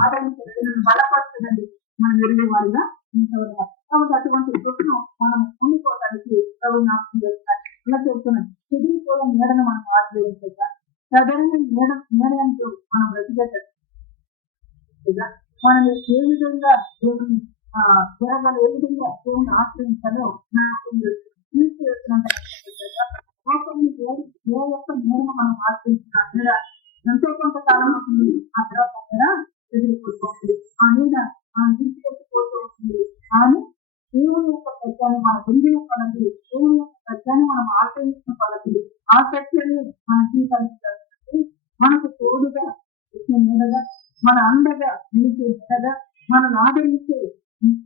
ఆదరించండి, బలపరచండి, మనం వెళ్ళే వారిగా ఉంచవలగా. కాబట్టి అటువంటి కృపను మనం పొందుకోవడానికి ప్రభు జ్ఞాపకం చేస్తారు. ఇలా చెప్తున్నాం, చెదిరిపోయే నీడను మనం ఆశ్రయించక సాధారణ నీడ అంటూ మనం బ్రతికేటట్టు మనం ఏ విధంగా దేవుని జరగాలి, ఏ విధంగా దేవుని ఆశ్రయించాలో నాకు తీసుకువెళ్తున్నంత ఏ యొక్క నీడను మనం ఆశ్రయించిన నీడ ఎంతో కొంతకాలం అవుతుంది, ఆ తర్వాత నీడ ఎదిరిపోతుంది, ఆ నీడ మనం తీసుకెళ్ళిపోతూ ఉంటుంది. కానీ దేవుని యొక్క సత్యాన్ని మనం పొందిన కొలది, దేవుని యొక్క సత్యాన్ని మనం ఆశ్రయించిన కొలది, ఆ సత్యాన్ని మన జీవితానికి మనకు తోడుగా ఇచ్చే నీడగా, మన అండగా నిలిచే నీడగా, మనల్ని ఆదరించే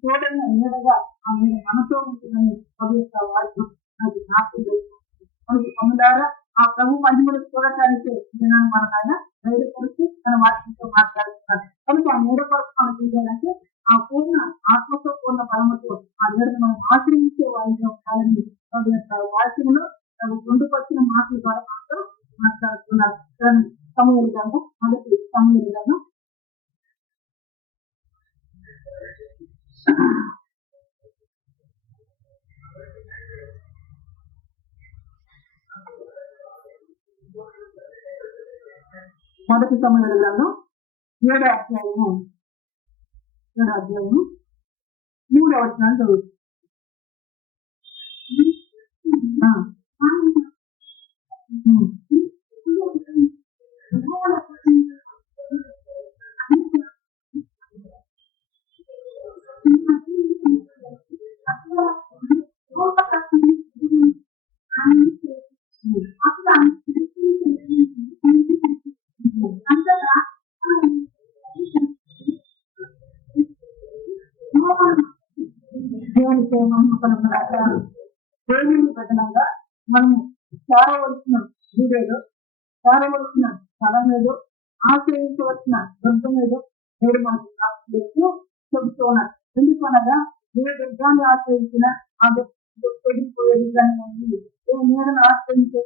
తోడైన నీడగా ఆ నీడ మనతో ఉంటుందని ప్రభు యొక్క వాక్యం అది జ్ఞాపకం చేసుకుంటుంది. మనకి పనులారా ఆ ప్రభు మహిమను చూడటానికి నేను మన ఆయన ధైర్యపరుస్తూ తన వాక్యంతో మాట్లాడుతున్నాను. కనుక ఆ నీడ కొరకు మనం చేయాలంటే ఆ పూర్ణ ఆత్మతో పూర్ణ బలముతో ఆ నీడను మనం ఆశ్రయించే వారిగా ఉండాలని ప్రభు యొక్క వాక్యంలో పొందుపరిచిన మాటల ద్వారా మనతో మాట్లాడుతున్నారు. సమూహలు గ్రంథం, మొదటి సమూహలు గ్రంథం మొదటి సమూహలు గ్రంథం 7వ అధ్యాయము 3వ వచనాన్ని చదువుతుంది. దేవుని బదనంగా మనము చేరవలసిన వీడియోలో, చేరవలసిన స్థలం ఏదో, ఆశ్రయించవలసిన దుర్గం ఏదో దేవుడు మనకు చెబుతూ ఉన్నారు. ఎందుకనగా ఏ దుర్గాన్ని ఆశ్రయించిన ఆ తెగిపోయే విధానం ఉంది, ఏ నీడను ఆశ్రయించే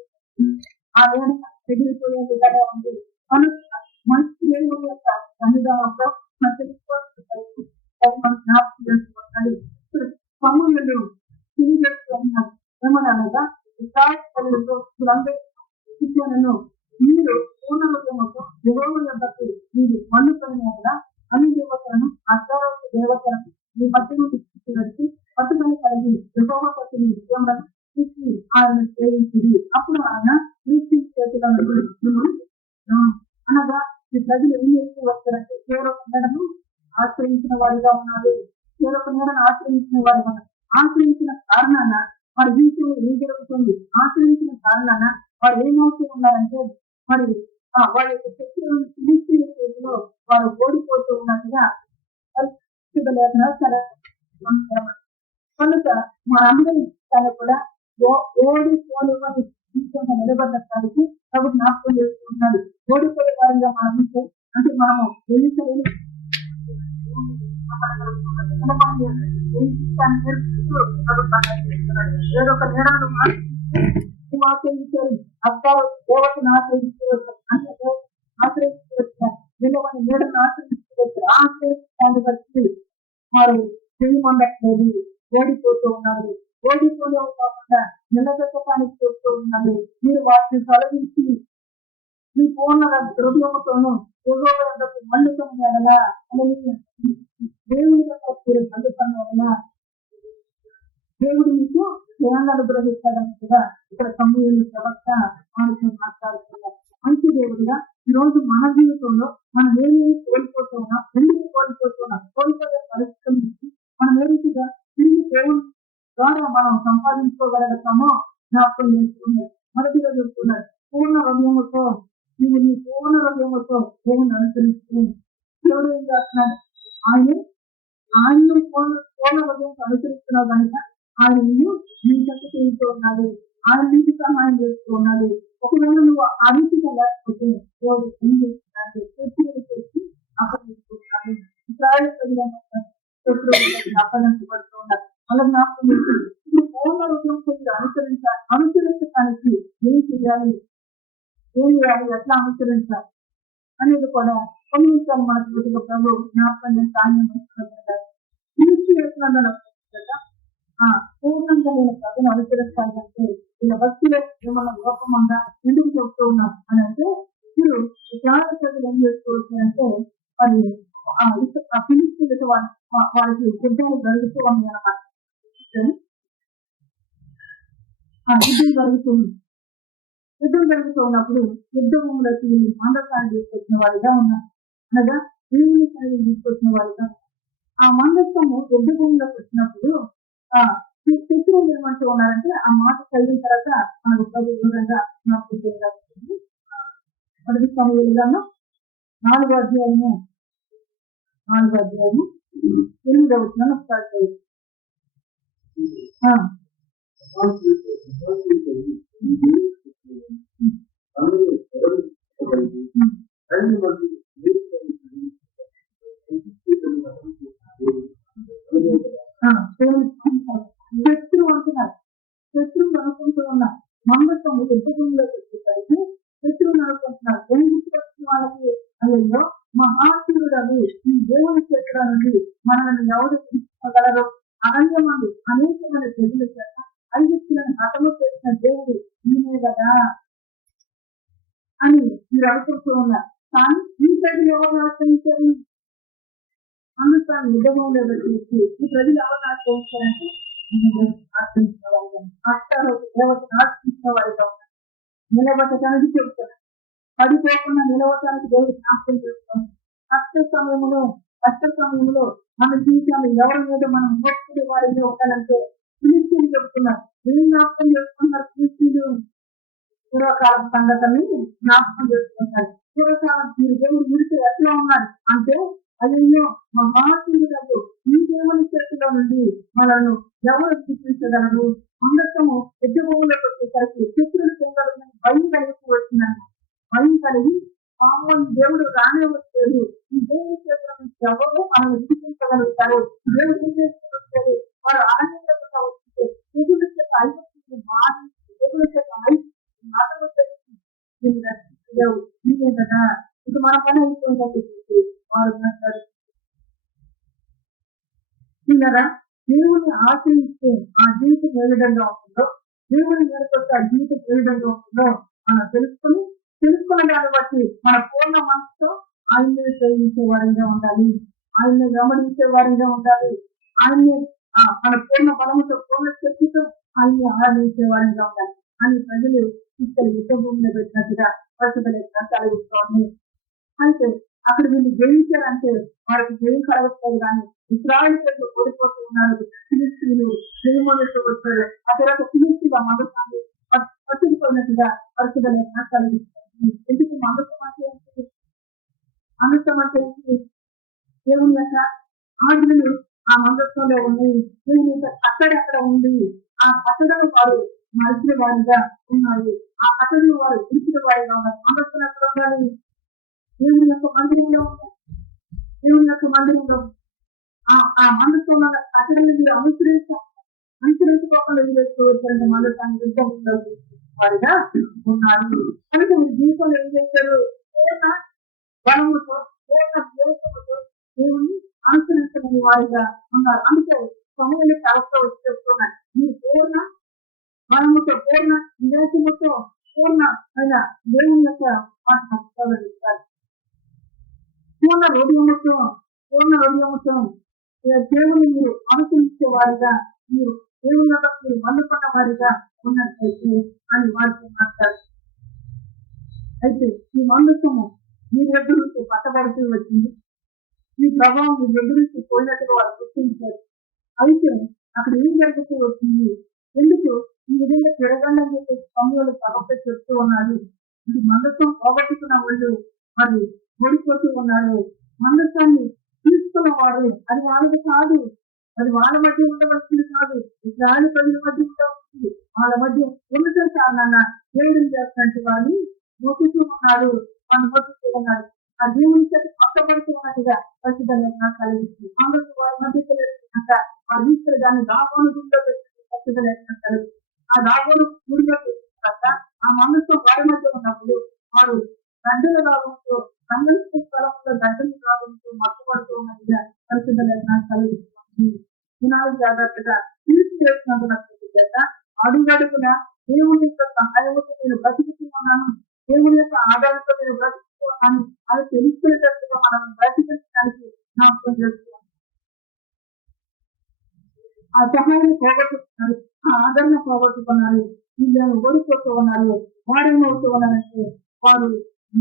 ఆ నీడ తెగిపోయే విధానం ఉంది. మనసు దేవుని యొక్క సన్నిధానంలో మనం జ్ఞాపకం చేసుకోవాలి. సమూహలు తిరిగేస్తున్నారు ఏమనగా ఇస్రాయేలు వీళ్ళందరూ మీరు పూర్ణ హృదయంతో యెహోవా యొద్దకు మీరు మన్నుకొనినగా అన్ని దేవతలను అత్యారోగ్య దేవతలను మీ మధ్య నుండి తీసుకువచ్చి పట్టుదల కలిగి యెహోవా ప్రతి విషయంలో తీసి ఆయన సేవించింది. అప్పుడు ఆయన క్రీస్తు చేతులను అనగా ఈ ప్రజలు ఏం చేస్తూ వస్తారంటే కేవలం నీడను ఆశ్రయించిన వారిగా ఉన్నారు, కేవలం నీడను ఆశ్రయించిన వారిగా ఉన్నారు. ఆశ్రయించిన కారణాన వారి జీవితంలో ఏం జరుగుతుంది, ఆశ్రయించిన కారణాన వారు ఏమవుతూ ఉన్నారంటే మరి వారి యొక్క శక్తులను క్రీస్తు చేతిలో వారు ఓడిపోతూ ఉన్నట్టుగా పరిస్థితి లేకుండా కనుక మా అందరి కూడా ఓడిపోలేని జీవితంగా నిలబడటానికి ప్రభు జ్ఞాపకం చేసుకుంటున్నాడు. ఓడిపోయే వారంగా మనం ఉంటే అంటే మనము ఎన్నికలేని వేరొక నీడను ఆశ్రయించారు, అబ్బాయి దేవతను ఆశ్రయించవచ్చు అంటే ఆశ్రయించవచ్చు, వీళ్ళని నీడను ఆశ్రయించవచ్చు. ఆశ్రయించడాన్ని బట్టి వారు చెవి పొందట్లేదు, ఓడిపోతూ ఉన్నారు. ఓడిపోలే కాకుండా నిలబెట్టడానికి చూస్తూ ఉన్నారు. మీరు వాటిని తొలగించి మీ పూర్ణ హృదయముతోనూ యెహోవా యొద్దకు మళ్ళుకొని ఎడల దేవుని యొక్క మీరు మళ్ళుకొని ఎడల దేవుడు మీకు జయాన్ని అనుగ్రహిస్తాడని కూడా ఇక్కడ సమూహలు ప్రవక్త మనతో మాట్లాడుతున్నారు. మంచి దేవుడిగా ఈ రోజు మన జీవితంలో మనం ఏమేమి కోల్పోతూ ఉన్నాం, ఎందుకు కోల్పోతున్నాం, కోల్పోయే పరిస్థితుల మనం ఏ రీతిగా తిరిగి దేవుని ద్వారా మనం సంపాదించుకోగలుగుతామో జ్ఞాపకం చేసుకున్నారు. మొదటిగా చెప్తున్నారు, పూర్ణ హృదయముతో నీవు నీ పూర్ణ హృదయముతో దేవుని అనుసరిస్తూ దేవుడు ఏం చేస్తున్నాడు, ఆయన పూర్ణ హృదయంతో అనుసరిస్తున్నావు కనుక ఆయన నీ శక్తి చేస్తూ ఉన్నాడు, ఆయన నీటి సహాయం చేస్తూ ఉన్నాడు. ఒకవేళ నువ్వు ఆ రీతిగా లేకపోతే దేవుడు ఏం చేస్తున్నాడు, చేసి అప్పగించుకుంటున్నాడు. ఇస్రాయేలు ప్రజలు అప్పగించబడుతూ ఉన్నారు. అలా జ్ఞాపకం ఇప్పుడు పూర్ణ హృదయంతో అనుసరించడానికి ఏం చేయాలి, ఎట్లా అనుసరించాలి అనేది కూడా కొన్ని నిమిషాలు మనకు ప్రభు జ్ఞాపకం సాయం పిలిచి వేసినందున పూర్ణంగా నేను ప్రభుని అనుసరిస్తానంటే ఇలా భక్తిలో ఏమన్నా లోపం ఉందా ఎందుకు చెప్తూ ఉన్నాం అని అంటే మీరు చాలా ప్రజలు ఏం చేసుకోవచ్చారంటే మరి పిలిచి వారికి యుద్ధాలు జరుగుతూ ఉంది అన్నమాట. యుద్ధం జరుగుతూ ఉన్నప్పుడు యుద్ధ భూములకి వీళ్ళు మందస్థానం తీసుకొచ్చిన వారిగా ఉన్నారు, అనగా దేవుని సైన్యం తీసుకొచ్చిన వారిగా. ఆ మందస్థము యుద్ధ భూమిలోకి వచ్చినప్పుడు శత్రువులు ఏమంటూ ఉన్నారంటే ఆ మాట కలిగిన తర్వాత మనకు ప్రభు వివరంగా జ్ఞాపకం. మొదటి సమయంలో 4వ అధ్యాయము 8వ వచనం ఒకసారి శత్రువు అంటున్నారు. శత్రువు అనుకుంటూ ఉన్నారు మందసం యుద్ధంలోకి వచ్చేసరికి శత్రువులు అనుకుంటున్నారు ఏం గుర్తుకొచ్చిన వాళ్ళకి అయ్యో మహాశివుడు ఈ దేవుని చేతుల నుండి మనల్ని ఎవరు తీసుకోగలరు, అరణ్యమంది అనేకమైన ప్రజల చేత ఐగుప్తులను హతము చేసిన దేవుడు ఈయనే కదా అని మీరు అనుకుంటూ ఉన్నారు. కానీ ఈ ప్రజలు ఎవరు ఆశ్రయించారు? అందుతాను యుద్ధంలో వచ్చి ఈ ప్రజలు ఎవరు ఆశ్రయించారంటే ఆశ్రయించిన వారిగా అష్టాలు దేవతను ఆశ్రయించిన వారిగా ఉన్నారు. నిలబట్టడానికి చెబుతారు, పడిపోకుండా నిలవటానికి దేవుడు జ్ఞాపకం చేస్తాం. కష్ట సమయంలో మన జీవితాలు ఎవరి మీద మనం మోసుకునే వారిగా ఉండాలంటే ఫిలిస్తీన్లు చెప్తున్నారు. ఏం జ్ఞాపకం చేసుకుంటారు? ఫిలిస్తీన్లు పూర్వకాలం సంగతిని జ్ఞాపకం చేసుకుంటారు. పూర్వకాలం దేవుడు విడితే ఎట్లా ఉన్నారు అంటే అయ్యో మహాశివుడు ఈ దేవుని చేతిలో నుండి మనల్ని ఎవరు చూపించగలరు? అందరము యుద్ధభూములకు వచ్చేసరికి శత్రువులు పొందాలని భయం కలిగి వచ్చినాను. భయం కలిగి దేవుడు రానే వచ్చాడు, ఈ దేవుని చేతిలో నుంచి ఎవరు మనల్ని చూపించగలుగుతారు? దేవుడు ఏం చేసుకుంటారు? వారు ఆనందంగా వస్తే తెగుల చేత ఐదు బాధ తెగుల చేత నీవే కదా ఇక మన పని అయిపోయిందని వారు అంటారు. తిన్నారా? దేవుని ఆశ్రయిస్తే ఆ జీవితం ఏ విధంగా ఉంటుందో, దేవుని మేరకొస్తే ఆ జీవితం ఏ విధంగా ఉంటుందో మనం తెలుసుకున్న దాన్ని బట్టి మన పూర్ణ మనసుతో ఆయన్ని ప్రేమించే వారిగా ఉండాలి, ఆయన్ని గమనించే వారిగా ఉండాలి, ఆయన్ని మన పూర్ణ బలముతో పూర్ణ శక్తితో ఆయన్ని ఆరాధించే వారిగా ఉండాలి అని ప్రజలు ఇక్కడ యుద్ధ భూమిలో పెట్టినట్టుగా పరిస్థితులు కలిగిస్తోంది. అయితే అక్కడ వీళ్ళు జయించారంటే వారికి జయం కలగలేదు, కానీ ఇస్రాయేల్ ప్రజలు ఓడిపోతూ ఉన్నారు. ఫిలిస్తీన్లు జయమోదతో వచ్చారు. ఆ తర్వాత ఫిలిస్తీన్ల మందసాన్ని పట్టుకుపోయినట్టుగా పరిస్థితులు కలిగిస్తుంది. ఎందుకు మందసం అంటే మందసం అంటే దేవుని యొక్క ఆజ్ఞలు ఆ మందస్సులో ఉంది, దేవుని యొక్క అక్కడ ఉంది. ఆ కట్టడలు వారు మరిచిన వారిగా ఉన్నారు, ఆ కట్టడలు వారు విడిచిన వారిగా ఉన్నారు. మందస్సులు ఎక్కడ ఉండాలి? దేవుని యొక్క మందిరంలో ఉంటారు. దేవుని యొక్క మందిరంలో ఆ మందస్సులో కట్టడలు మీరు అనుసరించుకోకుండా వేసుకోవచ్చారంటే మందస్సాన్ని యుద్ధం వారిగా ఉన్నారు. కనుక మీరు జీవితంలో ఏం చేస్తారు? పూర్ణ బలముతో పూర్ణ వివేకముతో దేవుని అనుసరించని వారిగా ఉన్నారు. అందుకే సమయంలో తలతో వచ్చి చెప్తున్నారు, మీరు పూర్ణ బలముతో పూర్ణ వివేకముతో పూర్ణ అయిన దేవుని యొక్క ఇస్తారు. పూర్ణ హృదయముతో దేవుని మీరు అనుసరించే వారిగా, మీరు దేవుని యొక్క మీరు మన్నుకున్న వారిగా ఉన్నట్లయితే అని వారితో మాట్లాడారు. అయితే ఈ మందసము మీ దగ్గర నుంచి పట్టబడుతూ వచ్చింది, మీ ప్రభావం మీ దగ్గర నుంచి పోయినట్టుగా వారు గుర్తించారు. అయితే అక్కడ ఏం జరుగుతూ వచ్చింది? ఎందుకు ఈ విధంగా తిరగండి అని చెప్పి సమయంలో సభపై చెప్తూ ఉన్నారు. ఇది మందసం పోగొట్టుకున్న వాళ్ళు మరి ఓడిపోతూ ఉన్నారు. మందసాన్ని తీసుకున్న వారు అది వాళ్ళది కాదు, అది వాళ్ళ మధ్య ఉండవలసింది కాదు, ఇస్రాయేలు ప్రజల మధ్య ఉండవలసింది. వాళ్ళ మధ్య ఉండటం కారణంగా దేవుడు చేస్తున్నట్టు వాళ్ళు మొక్కుతూ ఉన్నారు, వాళ్ళు మొక్కుతూ ఉన్నారు. ఆ దేవుని చేత పక్కబడుతూ ఉన్నట్టుగా పరిశుద్ధంగా కలిగిస్తుంది. అందరూ వారి మధ్య తెలియక వారు తీసుకుని దాన్ని దాగోను గుడిలో పెట్టి పరిశుద్ధంగా కలిగి ఆ దాగోను గుడిలో పెట్టిన తర్వాత ఆ మనసుతో వారి మధ్య ఉన్నప్పుడు వారు గడ్డల భాగంతో సంగతిత స్థలంలో గడ్డలు రావడంతో మక్కుపడుతూ ఉన్నదిగా పరిశుద్ధ లేఖనాలు కలిగిస్తుంది. పునాది జాగ్రత్తగా తీర్చి చేస్తున్నందుకు చేత అడుగడుగున దేవుని యొక్క సహాయంతో నేను బ్రతుకుతూ ఉన్నాను, దేవుని యొక్క ఆధారంతో నేను బ్రతుకుతూ ఉన్నాను అది తెలుసుకునేటట్టుగా మనం బ్రతికించడానికి జ్ఞాపకం చేస్తున్నాం. ఆ సహాయాన్ని పోగొట్టుకున్నారు, ఆ ఆదరణ పోగొట్టుకున్నారు, వీళ్ళని ఓడిపోతూ ఉన్నారు, వారేమో అవుతూ ఉన్నారంటే వారు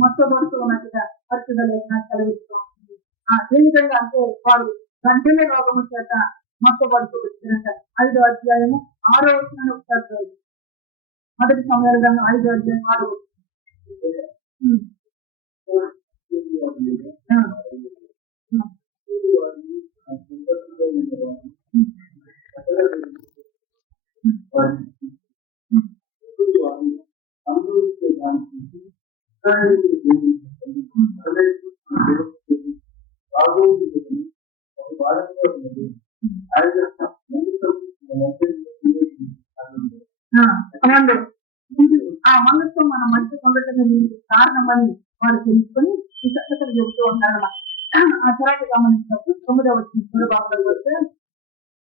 మొత్తపడుతూ ఉన్నట్టుగా పరిస్థితుల లేఖనాలు కలిగిస్తూ ఉంటుంది. ఏ విధంగా అంటే వారు గంటల రోగము చేత మొత్తపడుతూ వచ్చినట్ట 5వ అధ్యాయము 6వ వచనాన్ని ఒకసారి మొదటి సమయాలు 5వ అధ్యాయం 6వ ఆ మనసుతో మన మధ్య పొందటమే కారణమని వారు తెలుసుకొని ఈ చక్కగా చెబుతూ ఉంటారు. ఆ తర్వాత గమనించినప్పుడు 9వ వచనం భాగంలో వస్తే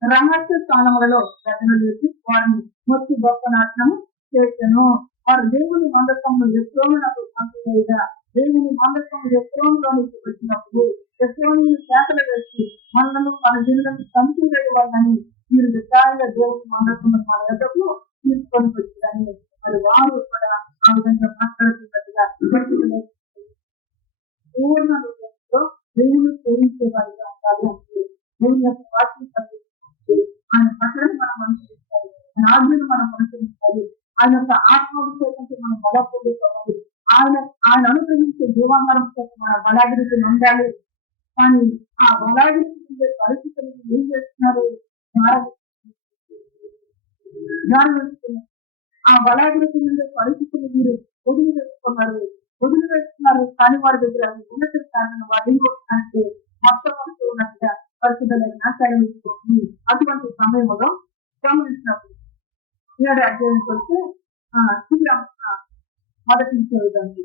రహస్య స్థానములలో రచన చేసి వారిని మొత్తి గొప్ప నాశనము చేశాను. వారు దేవుని మందస్సము ఎస్రోనునకు పంపివేయగా దేవుని మందస్సము ఎస్రోనులోనికి వచ్చినప్పుడు ఎస్రోని శాఖలు వేసి మనలను మన జిల్లను సంపివేయవాలని మీరు విశాలంగా దేవుని మందస్సము మన ఎదురు తీసుకొని వచ్చారని మరి వారు కూడా ఆ విధంగా మాట్లాడుతున్నట్టుగా పూర్ణ రూపంలో దేవుని సేవించే వారిగా ఉండాలి అంటే దేవుని యొక్క వాక్యం ఆయన పట్టణం మనం అనుసరించాలి, ఆయన ఆజ్ఞను మనం అనుసరించాలి, ఆయన యొక్క ఆత్మాభిషేకంతో మనం బలపడుకోవాలి, ఆయన అనుగ్రహించే జీవాహారం కోసం మన బలాభివృద్ధి ఉండాలి. కానీ ఆ బలాభివృద్ధి ఉండే పరిస్థితులు ఏం చేస్తున్నారు? ఆ బలాభివృద్ధి ఉండే పరిస్థితులు మీరు వదిలివేస్తున్నారు కానీ వారి దగ్గర ఉన్నత కారణం వారు ఇంకొకటి మొత్తం ఉన్నట్టుగా పరిస్థితులైనా కలిగిస్తుంది. అటువంటి సమయంలో గమనించినప్పుడు 7వ అధ్యాయానికి వస్తే మొదటి నుంచి విధంగా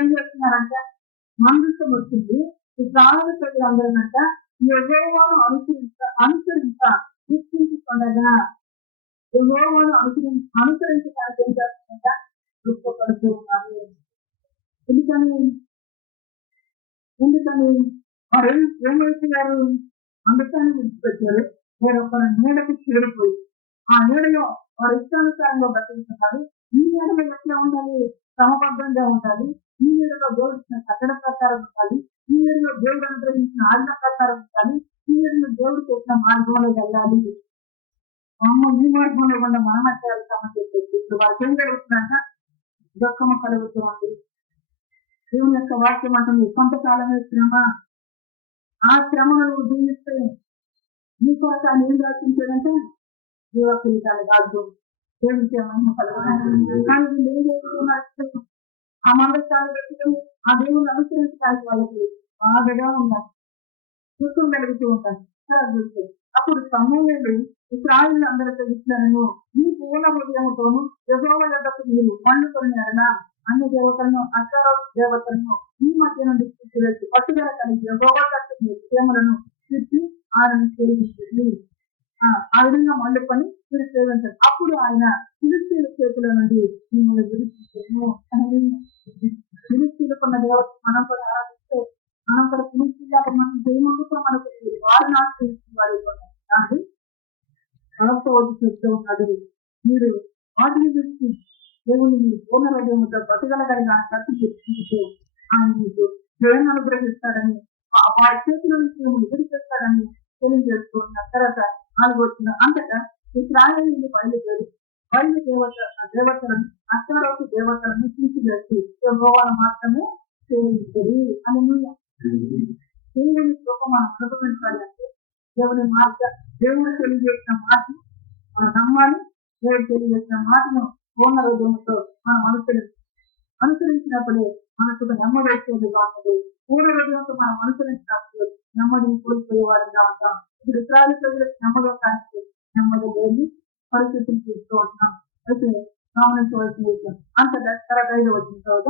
ఏం చేస్తున్నారంటే మందసం వచ్చింది ఇస్రాయేలు ప్రజలందరూనంట యెహోవాను గుర్తించుకుండగా యెహోవాను అనుసరించడానికి ఏం చేస్తున్నారంట దుఃఖపడుతూ ఉన్నారు. ఎందుకని వారు ఏమవుతున్నారు? అందుకని విడిచిపెట్టారు. వేరే ఒక నీడకు చేరిపోయి ఆ నీడలో వారు ఇష్టానుసారంగా బతుకుతున్నారు. ఈ నీడలో ఎట్లా ఉండాలి? క్రమబద్ధంగా ఉండాలి. ఈ నీడలో దేవుడు ఇచ్చిన కట్టడ ప్రకారం ఉండాలి. ఈ నీడలో దేవుడు అనుగ్రహించిన ఆజ్ఞ ప్రకారం ఉండాలి. ఈ నీడలో దేవుడు చేసిన మార్గంలో వెళ్ళాలి. ఈ మార్గంలో ఉన్న మరణాచారాలు సమస్య ఇప్పుడు వారికి ఏం జరుగుతుందంట? దుఃఖము కలుగుతూ ఉంది. దేవుని యొక్క వాక్యం అంటుంది కొంతకాలమే శ్రమ, ఆ శ్రమను నువ్వు జీవిస్తే నీ కొరకు ఆయన ఏం రాసించాడంటే జీవకిరీటాలు రాజు దేవునికి మహిమ కలుగుతుంది. కానీ వీళ్ళు ఏం చేస్తున్నారు? ఆ మందస్థాన్ని పెట్టుకుని ఆ దేవుని అనుసరించడానికి వాళ్ళకి బాధగా ఉన్నారు, దుఃఖం కలుగుతూ ఉంటారు. అప్పుడు సమూహులు ఇశ్రాయేలు అందరితో ఇచ్చినాను, మీ పూర్ణ హృదయముతోను యెహోవా యొద్దకు మీరు వండుకొనినా అన్ని దేవతలను అష్టారోత్ దేవతలను ఈ మధ్య నుండి తీసివేసి పట్టుదల కలిగి యెహోవా కట్టిన ప్రేమలను తిప్పి ఆయనను సేవించింది. ఆ విధంగా వండుకొని మీరు సేవించారు. అప్పుడు ఆయన ఫిలిష్తీయుల చేతుల నుండి మిమ్మల్ని విడిపించాను. ఫిలిష్తీయులకున్న దేవత మనం కూడా ఆరాధిస్తే మనం కూడా ఫిలిష్తీయులాగా మనం దేవుడితో మనకు వారిని ఆశ్రయించిన వారి కానీ మనతో చెప్తూ ఉన్నది మీరు వాటిని గురించి దేవుని మీరు పూర్ణ హృదయంతో బతుకగలగలిగిన శక్తి చెప్తుంటే ఆయన మీకు జయం అనుగ్రహిస్తాడని వారి చేతుల నుంచి మిమ్మల్ని విడిపిస్తాడని తెలియజేస్తూ ఉన్న తర్వాత 4వ వచనం అంతటా ఇశ్రాయేలు నుండి బయలు దేవతలను అష్టారోతు దేవతలను తీసివేసి యెహోవాను మాత్రమే సేవించండి అని దేవుని మనం అనుభవించాలి అంటే దేవుని మాట, దేవుడు తెలియజేసిన మాటను మనం నమ్మాలి. దేవుడు తెలియజేసిన మాటను పూర్ణ హృదయంతో మనం అనుసరించినప్పుడే మనకు నెమ్మదిగా ఉంటుంది. పూర్ణ హృదయంతో మనం అనుసరించినప్పుడు నెమ్మదిని కోల్పోయేవాడిగా ఉంటాం. ఇప్పుడు ఇతరాల ప్రజలకు నెమ్మదడానికి నెమ్మది లేని పరిస్థితులు చూస్తూ ఉంటున్నాం. అయితే గమనించవలసిన విషయం అంత తర్వాత 5వ వచ్చిన తర్వాత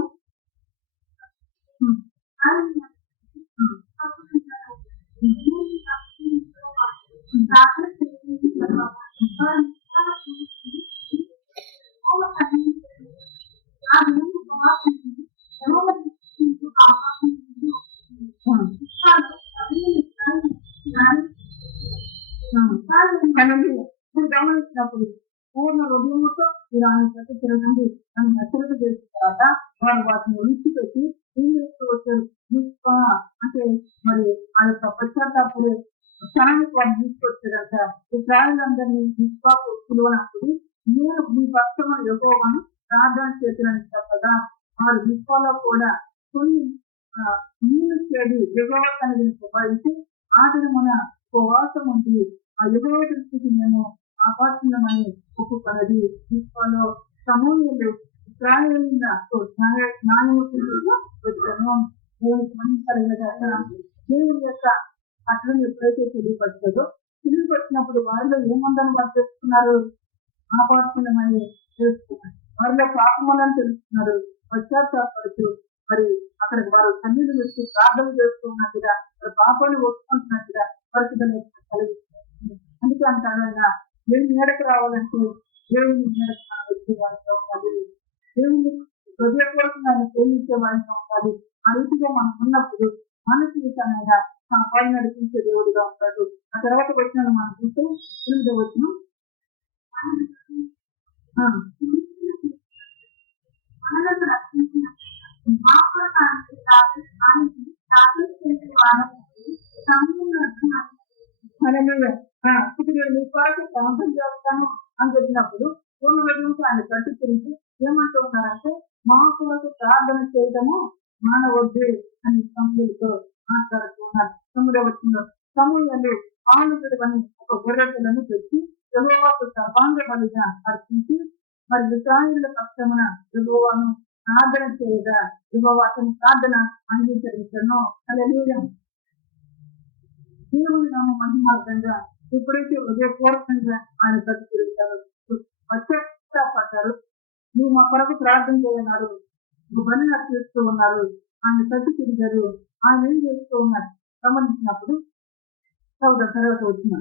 గమనించినప్పుడు పూర్ణ హృదయముతో మీరు ఆయన ప్రతి నుండి నన్ను హెచ్చరిక చేసిన తర్వాత వారు వాటిని విడిచిపెట్టి ఏం చేస్తూ వచ్చారు అంటే మరి ఆ యొక్క పశ్చాత్తాపుడు క్షణానికి వారిని తీసుకొచ్చారంట. ఈ ప్రాణులందరినీ విశ్వాకు పిలువనప్పుడు నేను మీ పక్షమ యెహోవాను ప్రార్థన చేతులని చెప్పగా వారు విశ్వాలో కూడా కొన్ని నీళ్ళు చేడి యెహోవా కలిగిన ఉపయోగించి ఆదినమున ఉపవాసం ఉంది. ఆ యెహోవా దృష్టికి మేము ఆపాసనమని ఒప్పుకొన్నది. విశ్వాలో సమూహలు ఇశ్రాయేలీయులకు న్యాయమూర్తులుగా వచ్చాను. దేవుని యొక్క అట్లను ఎప్పుడైతే తెలియపరచదో తిరిగి వచ్చినప్పుడు వారిలో ఏముందని వారు తెలుసుకున్నారు? ఆపాసనమని తెలుసుకున్నారు. వారిలో పాపమని తెలుసుకున్నారు. పశ్చాత్తాపడుతూ మరి అక్కడికి వారు కన్నీళ్లు పెట్టి ప్రార్థన చేస్తున్నట్టుగా వారి పాపాన్ని ఒప్పుకుంటున్నట్టుగా పరిస్థితులు కలిగిస్తుంది. అందుకే అంటారైనా దేవుని మేడకు రావాలంటే దేవుని మేడకు వచ్చే వారితో ఉండాలి. దేవుని హృదయపూర్వకంగా ఆయన ప్రేమించే వారితో ఉండాలి. ఆ రీతిగా మనం ఉన్నప్పుడు మనసు విషయాన్ని పని నడిపించే దేవుడిగా ఉంటాడు. ఆ తర్వాత వచ్చిన మనం చూస్తే 8వ వచనం నీ కొరకు ప్రార్థన చేస్తాను అని చెప్పినప్పుడు పూర్ణ హృదయంతో ఆయన ప్రతిక్రించి ఏమంటూ ఉన్నారంటే మా కొరకు ప్రార్థన చేయడము మానవద్దు అని సమూహలతో మాట్లాడుతున్నారు. 9వ వచనంలో సమూహలు పాలుగుడవని ఒక గొర్రెలను పెట్టి యెహోవాకు సర్వాంగ బలిగా అర్పించి మరి ఇశ్రాయేలు పక్షమున యెహోవాను ప్రార్థన చేయగా యెహోవా అతని ప్రార్థన అంగీకరించను. హల్లెలూయా. దేవుని నామ మహిమార్థంగా ఎప్పుడైతే హృదయపూర్వకంగా ఆయన ప్రతిక్రియించారు, పశ్చాత్తాపడ్డారు, నువ్వు మా కొరకు ప్రార్థన చేయన్నారు, నువ్వు బలి అర్పిస్తూ ఉన్నారు, ఆయన ప్రతిక్రియారు, ఆయన ఏం చేస్తూ ఉన్నారు గమనించినప్పుడు తర్వాత వచ్చిన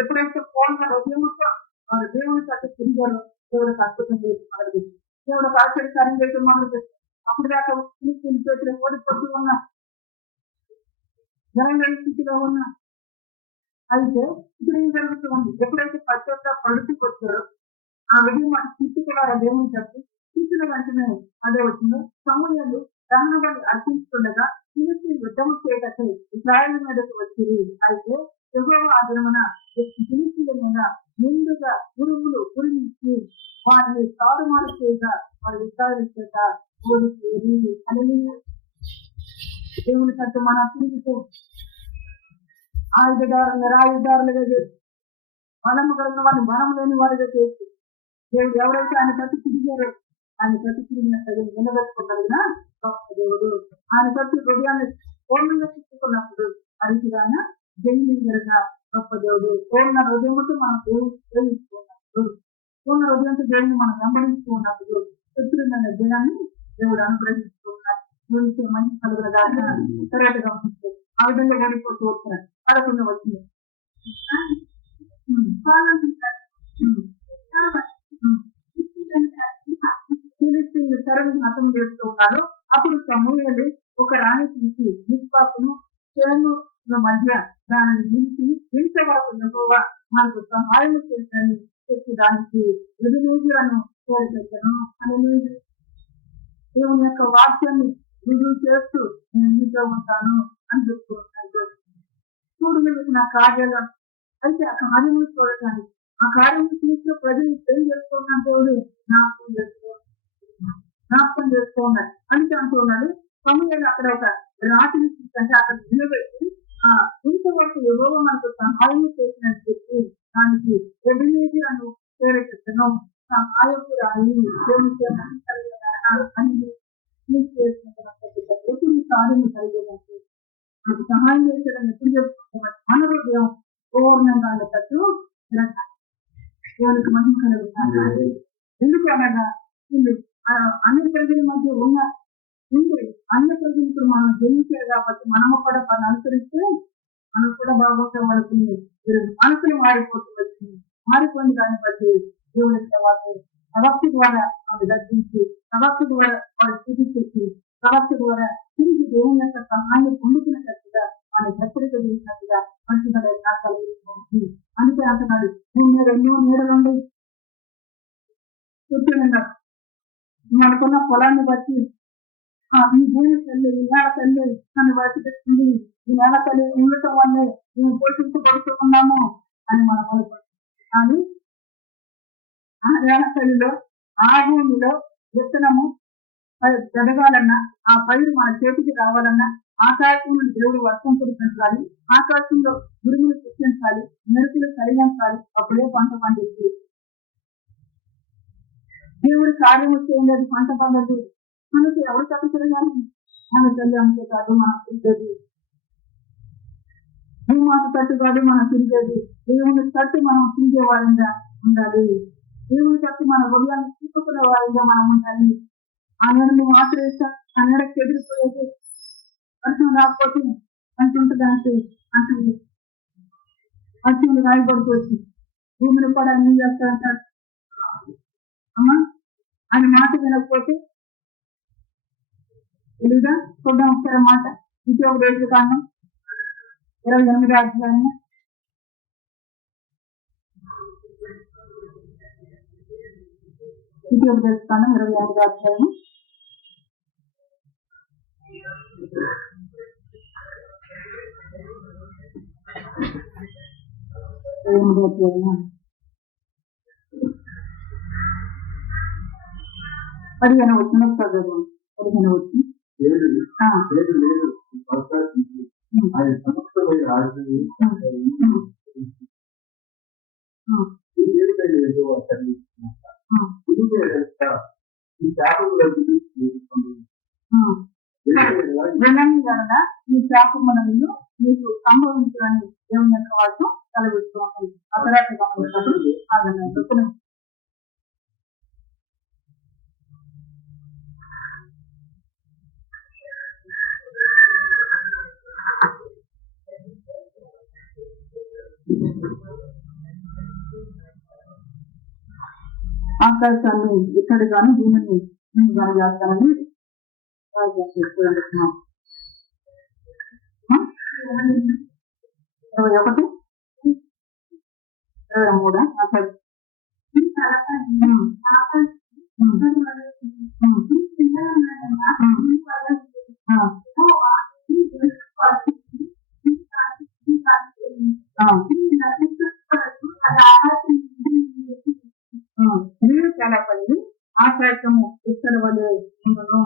ఎప్పుడైతే పూర్ణ హృదయముతో దేవుని తట్టు తిరిగారో దేవుడికి అద్భుతం చేసి దేవుడికి ఆశ్చర్యకార్యం చేసి మొదలు పెట్టారు. అప్పుడు దాకా చేతిలో ఓడిపోతూ ఉన్నా, జనంగని స్థితిలో ఉన్నా. అయితే ఇప్పుడు ఏం జరుగుతూ ఉంది? ఎప్పుడైతే పడుతుకొచ్చారో ఆ విధంగా మన స్థితికి వారు దేవుని చెప్పి స్థితిలో వెంటనే అదే వచ్చిందో సమూహలు దహనబలి అర్పించుతుండగా ఫిలిష్తీయులు యుద్ధము చేయటకై ఇశ్రాయేలు మీదకు వచ్చింది. అయితే యెహోవా ఆ దినమున ఫిలిష్తీయుల మీద ముందుగా ఉరుములు ఉరిమించి వారిని తారుమారు చేయగా వారి ఇశ్రాయేలు చేత ఓడిపోయి. హల్లెలూయా. దేవుని తట్టు మన అర్పించుతూ ఆయుధదారులు నిరాయుధారులుగా చేసి బలము కలిగిన వారిని బలం లేని వారిగా చేసి దేవుడు ఎవరైతే ఆయన ప్రతి తిరిగారో ఆయన ప్రతి తిరిగిన నిలబెట్టుకోగలిగిన గొప్ప దేవుడు. ఆయన ప్రతి హృదయాన్ని పూర్ణంగా తీసుకున్నప్పుడు అరిచిగా ఆయన జయించగలిగిన గొప్ప దేవుడు. పూర్ణ హృదయంతో మనం దేవుడు ప్రేమించుకున్నప్పుడు, పూర్ణ హృదయంతో దేవుడిని మనం వెంబడిస్తూ ఉన్నప్పుడు శత్రుమైన జయాన్ని దేవుడు అనుగ్రహించుకున్నాడు. దేవుడికి మంచి కలుగుగా తర్వాత గమనిస్తే ఆ విధంగా ఓడిపోతూ వస్తున్నారు. పడకుండా వచ్చింది ఫిలిష్తీయులు తరుము హతం చేస్తూ ఉన్నారు. అప్పుడు సమూయేలు ఒక రాణి తీసి మిస్పాకును మధ్య దానిని నిలిచి నిలిచే వరకు ఎక్కువ మనకు సహాయం చేశాను చెప్పి దానికి ఎదురేజులను చేర్చను అని దేవుని యొక్క వాక్యాన్ని రుజువు చేస్తూ నేను మీతో ఉంటాను అని చెప్తున్నాను. చూడగలిగిన కార్యాలను అయితే ఆ కార్యములు చూడటానికి ఆ కార్యము తీసుకున్న ప్రజలు ఏం చేస్తున్నా దేవుడు జ్ఞాపకం చేసుకోన్నాడు అంటే అంటున్నాడు. సమయంలో అక్కడ ఒక రాతిని అంటే అక్కడ నిలబెట్టి ఇంతవరకు ఎవరో మనకు సహాయం చేసినని చెప్పి దానికి ఎబినేజులను ప్రేరేపిస్తాను. సహాయపు రాయి ఎప్పుడు కార్యము కలిగేదంటే మనకు సహాయం చేసేదని ఎప్పుడు చెప్పుకుంటున్నాడు. మన హృదయం పూర్ణంగా ఉండేటట్టు దేవునికి మహిమ కలుగుతారు. ఎందుకు అనగా అన్ని ప్రజల మధ్య ఉంది అన్ని ప్రజలు ఇప్పుడు మనం జయించారు కాబట్టి మనము కూడా వాళ్ళని అనుసరిస్తే మనం కూడా బాగుంటాం. వాళ్ళకి మనసులు మారిపోతుంది. మారిపోయిన దాన్ని బట్టి దేవుడి తర్వాత ప్రవక్త ద్వారా వాళ్ళు దర్శించి ప్రవక్త ద్వారా వాళ్ళు చూపించేసి ప్రవక్త ద్వారా తిరిగి దేవుని యొక్క సహాయాన్ని పొందుతున్నట్టుగా వాళ్ళ హెచ్చరిక చేసినట్టుగా మంచిగా కలిగి అందుకే అంటున్నాడు ఎన్నో నీడలుండి కూర్చొని మనకున్న పొలాన్ని బట్టి ఈ భూమి తల్లి ఈ నేల తల్లి అని బట్టి తెచ్చింది. ఈ నేల తల్లి ఉండటం వల్లే మేము పోషించబడుతున్నాము అని మనం అనుకుంటాం. కానీ ఆ నేల తల్లిలో ఆ భూమిలో విత్తనము జరగాలన్నా ఆ పైరు మన చేతికి రావాలన్నా ఆకాశం నుండి దేవుడు వర్షం కురిపించాలి, ఆకాశంలో గురువులు సృష్టించాలి, మెరుపులు కలిగించాలి. అప్పుడే పంట పండిస్తుంది. దేవుడు కార్యము చేయలేదు, పంట పండదు. మనకి ఎవరు తగ్గుతారు కానీ మన తల్లి అంతే కాదు మనం తిరిగేది. భూమాత తట్టు కాదు మనం తిరిగేది. దేవుని తట్టు మనం తిరిగే వారంగా ఉండాలి. దేవుని తట్టు మన హృదయాన్ని తీసుకునే వారంగా మనం ఉండాలి. ఆ నేడు నువ్వు ఆశ్రయిస్తా ఆ నేడకి ఎదిరిపోయేది వర్షం రాకపోతే అంటుంటుంది అంటుంది అర్జునుడు రాయబడుకోవచ్చు. భూమిని కూడా అన్ని చేస్తారంటారు. అమ్మా ఆయన మాట వినకపోతే తెలీదా? చూద్దాం ఒకసారి మాట. ద్వితీయోపదేశ కాండం 28వ అధ్యాయం 28వ అధ్యాయం 8వ అధ్యాయం 15వ వచనం చదువు. 15వ వచనం ఈ శాపములను మీకు సంభవించాలని దేవుని యొక్క వాక్యం కలిగిస్తూ ఉంటుంది. అపరాధ గమనించినప్పుడు ఆకాశాన్ని ఇక్కడ కానీ భూమిని నేను కానీ చేస్తానని 21 23 అసలు నీరు చాలా పడి ఆకాశము ఇతర వలె ఉండును,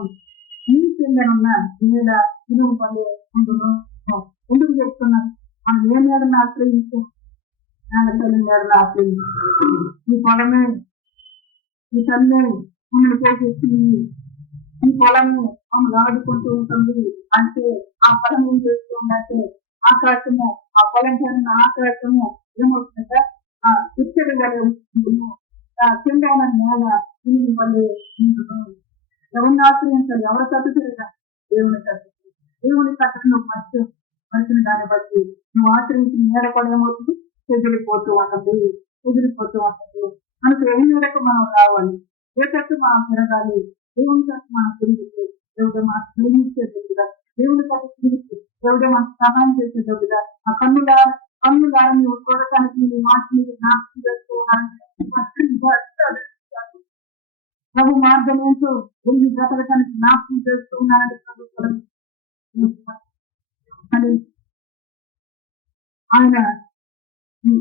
నీరు చెందనున్న నేల ఇరువు వలె ఉండును. ఎందుకు చెప్తున్నాను? మనం ఏ నేలను ఆశ్రయించాం? నేల తల్లి నేలను ఆశ్రయించాం. ఈ పొలమే ఈ తల్లి మమ్మల్ని పోషిస్తుంది, ఈ పొలము మమ్మల్ని ఆడుకుంటూ ఉంటుంది అంటే ఆ పొలం ఏం చేస్తుందంటే ఆకాశము ఆ పొలం చెందిన ఆకాశము ఏమవుతుందంటే ఆ ఇచ్చడి వలె ఉండును, కింద ఉన్న నేల ఇరువు వలె ఉండును. ఎవరిని ఆశ్రయించాలి? ఎవరు తట్టుతురుగా? దేవుని తట్టు. దేవుని తట్టును నువ్వు మర్చిన దాన్ని బట్టి నువ్వు ఆశ్రయించిన నేల కూడా ఏమవుతుంది? ఎదిరిపోతూ ఉంటుంది. మనకు ఏ మేరకు మనం రావాలి, ఏ తట్టు మనం తిరగాలి? దేవుని తట్టు మనం తిరిగితే దేవుడు మనకు తిరిగిస్తే దేవుని తట్టు తిరిగితే దేవుడే మనకు సహాయం చేసేటోడుగా ఆ కన్నులారా నువ్వు చూడటానికి నీ మాటని జ్ఞాపకం చేస్తూ ప్రభు మార్గం ఏంటో వెళ్ళి బ్రతకటానికి జ్ఞాపకం చేస్తూ ఉన్నారని ప్రభుత్వం అని ఆయన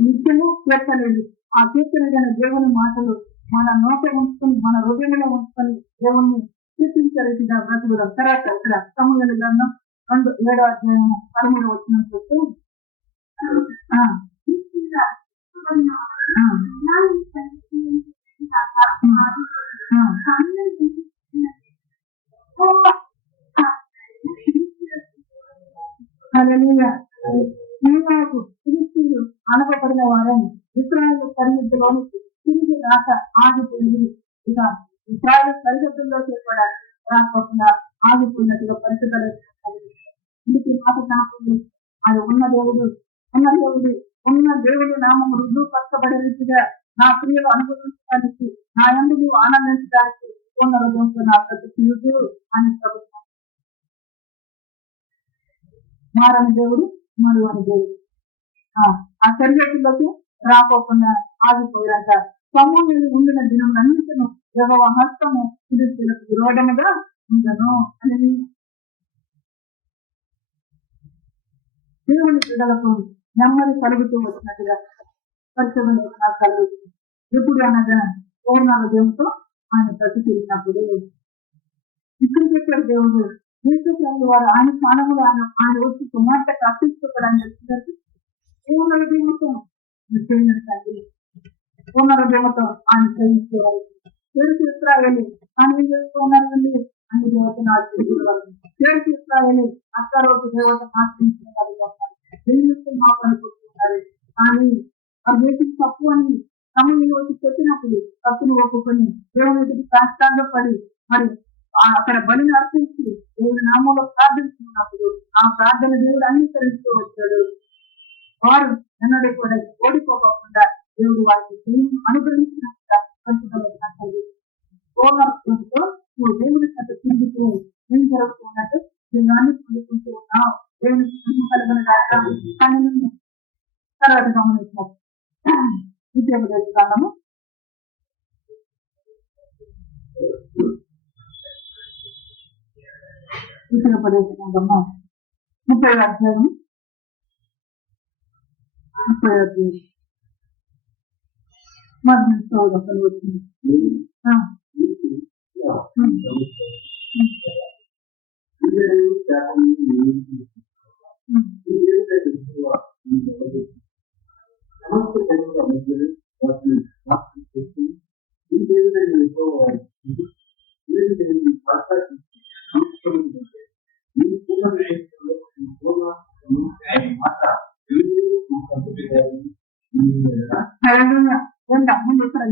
నిత్యము కీర్తనలు ఆ కీర్తనైన దేవుని మాటలు మన నోట ఉంచుకొని మన హృదయంలో ఉంచుకొని దేవుణ్ణి కీర్తించరీతిగా బ్రతుకుదాం. తర్వాత ఇక్కడ సమూహల గ్రంథం 7వ అధ్యాయం 13వ వచనం చూస్తూ ఫిలిష్తీయులు అనపబడిన వారని ఇశ్రాయేలు సరిహద్దులోనికి తిరిగి రాక ఆగిపోయింది. ఇక ఇశ్రాయేలు సరిహద్దుల్లో చేపడానికి రాకుండా ఆగిపోయినట్టుగా పరిస్థితులు ఇంటికి మాట జ్ఞాపకం అది ఉన్న దేవుడి నామం రుజువుపరచబడే రీతిగా నా ప్రియులు అనుభవించడానికి నా యందు నువ్వు ఆనందించడానికి ఉన్న హృదయంతో నా ప్రతి ప్రియుడు అని ప్రభుత్వం మారని దేవుడు మరువని దేవుడు ఆ సరిహద్దులోకి రాకోకుండా ఆగిపోయాక సమూహంలో ఉండిన దినములన్నింటిను యెహోవా హస్తము ఫిలిష్తీయులకు విరోధముగా ఉండను అని దేవుని బిడ్డలకు నెమ్మది కలుగుతూ వచ్చినట్టుగా పరిచయం కలుగుతుంది. ఎప్పుడు అనగా పూర్ణ హృదయంతో ఆయన ప్రతికిరినప్పుడు ఇప్పుడు చెప్పారు దేవుడు యేసుక్రీస్తు వారు ఆయన స్థానంలో ఆయన వచ్చి కుమార్తెకు అర్పించుకోవడానికి వచ్చినట్టు పూర్ణ హృదయంతో పూర్ణ హృదయంతో ఆయన ప్రేమించేవారు. పేరుకి ఇశ్రాయేలు ఆయన ఏం చేస్తున్నారు అన్ని దేవతను ఆశ్రయించేవారు. పేరుకి ఇశ్రాయేలు అత్తారోజు దేవతను ఆశ్రయించిన వారు మాట్లాడుకుంటున్నారు. కానీ వారు చేసిన తప్పు అని సమయంలో వచ్చి చెప్పినప్పుడు తప్పును ఒప్పుకొని దేవుని ఎదుటి సాష్టాంగపడి మరి అక్కడ బలిని అర్పించి దేవుడి నామంలో ప్రార్థించుకున్నప్పుడు ఆ ప్రార్థన దేవుడు అంగీకరిస్తూ వచ్చాడు. వారు ఎన్నడూ కూడా ఓడిపోకుండా దేవుడు వారికి అనుగ్రహించినట్టుగా పూర్ణతో నువ్వు దేవుడి కథ తిరుగుతూ ఏం జరుగుతున్నట్టు దీన్ని పొందుకుంటూ ఉన్నావు. దేవునికి కలిగిన కానీ తర్వాత గమనించాము విద్యాపదేశము 30వ అధ్యాయం 30వ అధ్యాయం వచ్చింది.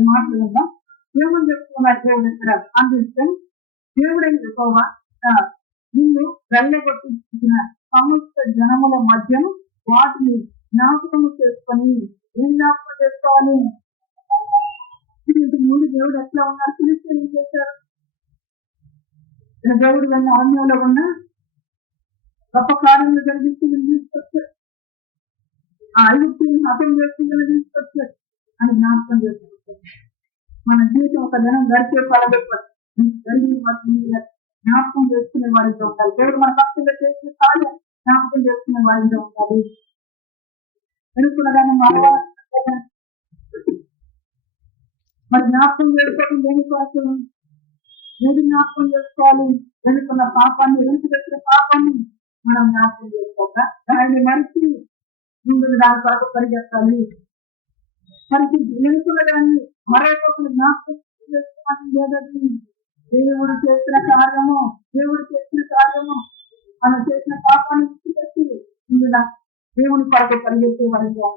మాట్లాడుగా ఏమని చెప్తున్నారు దేవుడు ఇక్కడ అందిస్తే దేవుడైన యెహోవా నిన్ను వెళ్ళగొట్టించిన సమస్త జనముల మధ్యను వాటిని జ్ఞాపకము చేసుకొని ఏం జ్ఞాపకం చేసుకోవాలి? ఇంతకు ముందు దేవుడు ఎట్లా ఉన్నారు? ఫిలిష్తీయులు ఏం చేశారు? దేవుడు వెళ్ళిన అరణ్యంలో ఉన్న గొప్ప కార్యంలో జరిగించి తీసుకొచ్చారు. ఆ ఐగుప్తులను హతం చేస్తుందని తీసుకొచ్చారు అని జ్ఞాపకం చేసుకుంటారు. మన జీవితం ఒక దినం గడిచే జరిగిన జ్ఞాపకం చేసుకునే వారితో ఉండాలి. దేవుడు మన భక్తులు చేసిన కార్యం జ్ఞాపకం చేసుకునే వారితో ఉండాలి. వెనుకున్నదాన్ని మరి జ్ఞాపకం చేసుకోవడం దేని కోసం? ఏది జ్ఞాపకం చేసుకోవాలి? వెనుకున్న పాపాన్ని వెనుక పాపాన్ని మనం జ్ఞాపకం చేసుకోక దాన్ని మరిచి ముందు దాని కొరకు పరిగెత్తాలి. మరి వెనుకున్న దాన్ని మరొకరు జ్ఞాపకం చేసుకోవడం లేదని దేవుడు చేసిన కార్యము మనం చేసిన పాపాన్ని విడిచిపెట్టి ముందుగా దేవుని కొరకు పరిగెత్తే వారిగా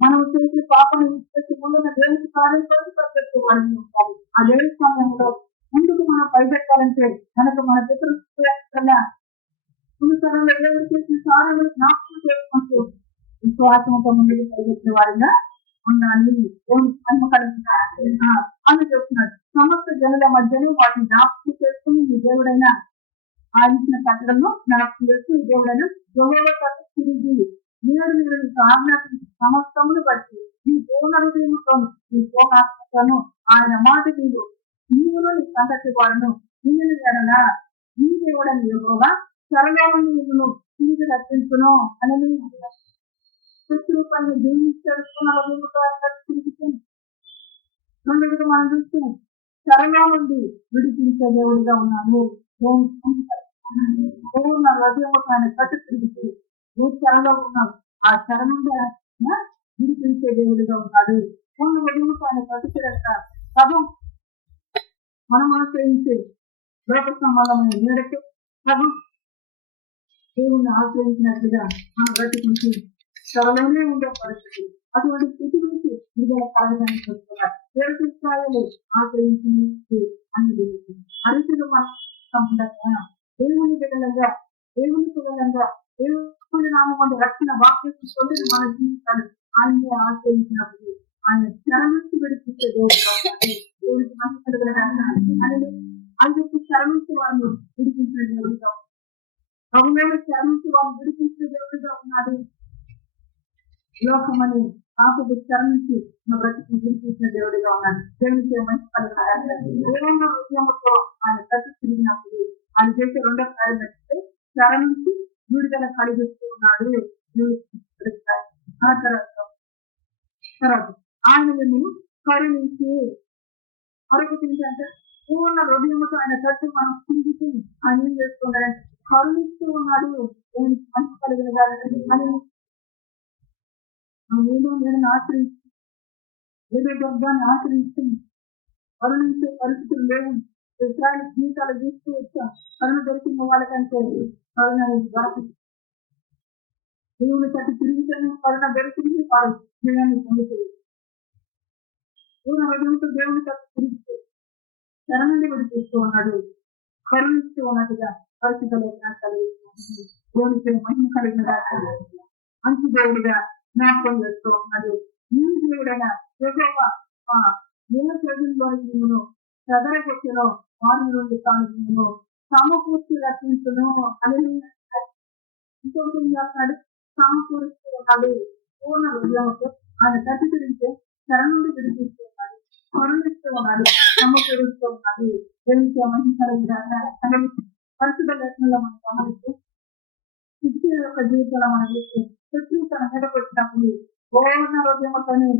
మనం చేసిన పాపాన్ని విడిచిపెట్టి ముందుగా దేవుని కార్యం కొరకు పరిగెత్తే వారిని ఉంటారు. అదే సమయంలో ముందుకు మనం పరిగెత్తాలంటే కనుక మన దగ్గర ముందు సమయంలో దేవుడు చేసిన కార్యము జ్ఞాపకం చేసుకుంటూ విశ్వాసంతో ముందుకు పరిగెత్తే వారిగా ఉండాలి. అని చెప్తున్నాడు. సమస్త జనుల మధ్యలో వాటిని జ్ఞాపకం చేసుకుని మీ దేవుడైన ఆయన కట్టడము నాకు చేస్తూ దేవుడను యెహోవా తట్టు తిరిగి మీరు నీకు ఆజ్ఞాపించి సమస్తమును బట్టి ఈ పూర్ణ హృదయముతోను ఈ పూర్ణాత్మతోను ఆయన మాట నీవును నీ సంతతి వాడును నిన్ను ఎడల నీ దేవుడని యెహోవా సరళమైన నీవును తిరిగి రక్షించును అని శత్రువులను జీవించారు మనం చూస్తే సరళ నుండి విడిపించే దేవుడిగా ఉన్నాడు. పూర్ణ హృదయముతో ఆయన కట్టు తిరిగితే ఏ చెరలో ఉన్నావు ఆ చెర నుండి విడిపించే దేవుడిగా ఉన్నాడు. పూర్ణ హృదయముతో ఆయన కట్టు తిరగక ప్రభు మనం ఆశ్రయించే లోక సంబంధమైన మేరకు ప్రభు దేవుణ్ణి ఆశ్రయించినట్లుగా మనం బ్రతికుంటూ త్వరలోనే ఉండే పరిస్థితి అటువంటి స్థితి నుంచి విడుదల కలగడానికి చెప్తున్నారు. ఏడు స్థాయిలో ఆశ్రయించి అని అరిచులు దేవుని బిడ్డలంగా దేవుని పిల్లలంగా దేవుని నామం రక్షణ వాక్యం పొంది మన జీవితాలు ఆయన్ని ఆశ్రయించినప్పుడు ఆయన శరణించి విడిపించే దేవుడికి మంచి అందుకు శరణించి వారిని విడిపించిన దేవుడిగా ప్రభుత్వం శరణించి వారిని విడిపించిన దేవుడిగా ఉన్నాడు. లోకమని ఆకుడు శరణించి మా బ్రతికి విడిపించిన దేవుడిగా ఉన్నాడు. దేవుడికి మంచి దేవుని ఉద్యమంతో ఆయన ప్రతి తిరిగినప్పుడు ఆయన చేసే రెండో కార్యం అంటే శరణించి విడుదల కలిగిస్తూ ఉన్నాడు. ఆ తర్వాత ఆయన మేము కరుణించి మరొకటి ఏంటంటే పూర్ణ హృదయంతో ఆయన తట్టు మనం తిరిగి ఆయన ఏం చేస్తున్నాడంటే కరుణిస్తూ ఉన్నాడు. మంచి కలిగిన అని ఏదో నేను ఆశ్రయిస్తూ ఏదో దుర్గాన్ని ఆశ్రయిస్తుంది కరుణించే పరిస్థితులు లేవు. ఇస్రాయేల్ జీవితాలు చూస్తూ వచ్చాం. కరుణ దొరికిన వాళ్ళకంటే కరుణ దొరకదు. దేవుని తట్టు తిరిగితేనే కరుణ దొరికింది వారు జీవాన్ని పొందుతుంది. పూర్ణ హృదయంతో దేవుని తట్టు తిరిగితే శరణుని విడిపిస్తూ ఉన్నాడు. కరుణిస్తూ ఉన్నట్టుగా పరిస్థితులు దేవునికి మహిమ కలిగిన మంచి దేవుడిగా జ్ఞాపకం చేస్తూ ఉన్నాడు. ఈ దేవుడైనా యెహోవా నేను ప్రజల్లోని మిమ్మను చదరగొట్టెలో వారి నుండి కాను సమకూర్చి రక్షించును అని ఇంకొకటి చేస్తున్నాడు. సమకూరుస్తూ ఉన్నాడు. పూర్ణ హృదయంతో ఆయన తట్టు తిరిగితే శర నుండి విడిపిస్తూ ఉన్నాడు. కరుణిస్తూ ఉన్నాడు. సమకూరుస్తూ ఉన్నాడు. దేవునికి మహిమ పరిశుద్ధ దర్శనంలో మనం గమనిస్తే శిక్ష యొక్క జీవితంలో మనం చూస్తే శత్రువు తన మీద వచ్చినప్పుడు పూర్ణ హృదయంతోనే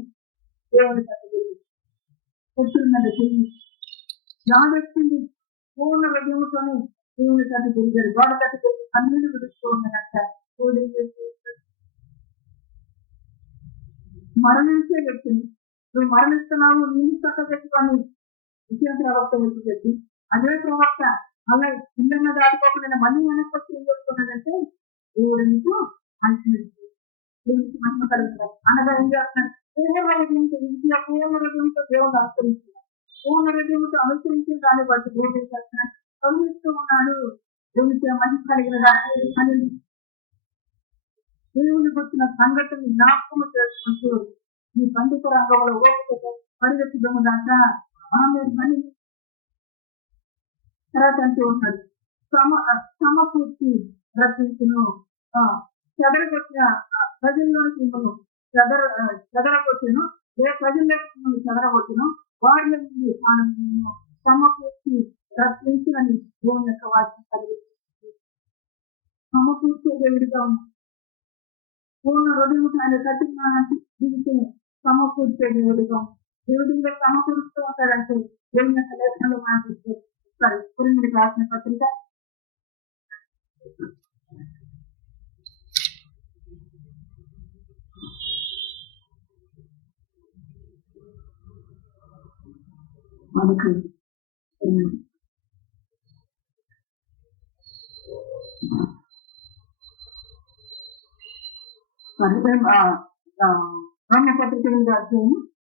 దేవుని తట్టు శత్రువు మీద తిరిగి యాదొచ్చింది పూర్ణ హృదయంతోనే దేవుని తట్టు తిరిగాడు. గోడ తట్టు తిరిగి కన్నీళ్ళు విడుస్తూ ఉన్నాడంట. మరణించే వ్యక్తిని నువ్వు మరణిస్తున్నావు నేను చక్క పెట్టుకొని విషయం ప్రవక్త వచ్చి చెప్పి అదే ప్రవక్త అలా ఇండియా దాటుకోకుండా మళ్ళీ వెనక్కి ఏం చెప్తున్నాడంటే దేవుడు నీకు దేవుడికి మహిమ కలుగుతారు అనగా ఏం చేస్తున్నాడు. పూర్ణ హృదయంతో దేవుడు ఆశ్రయిస్తున్నాడు. పూర్ణ హృదయంతో అనుసరించిన దాన్ని బట్టి దేవుడు చేస్తున్నాడు. కరుణిస్తూ ఉన్నాడు. దేవుడికి మహిమ కలిగిన అని దేవుని వచ్చిన సంఘటనని జ్ఞాపకం చేసుకుంటూ ఈ పండిత రంగంలో పరిగెత్తుదాక ఆమె పని తర్వాత అంటూ ఉన్నాడు. సమకూర్చి రక్షించును చెదరగొచ్చిన ప్రజల్లోనికి మిమ్మల్ని చెదరగొచ్చును ఏ ప్రజల్లోకి మిమ్మల్ని చెదరగొచ్చును వారి నుండి ఆనందము సమకూర్చి రక్షించునని దేవుని యొక్క వాక్యం కలిగి సమకూర్చే దేవుడిగా ఉన్నాడు. పూర్ణ హృదయం ఆయన కట్టినానంటే దీనికి సమకూర్చే దేవుడిగా దేవుడిగా సమకూరుస్తూ ఉంటాడంటే దేవుని యొక్క లేఖనంలో మనం చూస్తే సరే కొరింథీయులకు రాసిన పత్రిక 11 రోమపత్రిక 8వ అధ్యాయం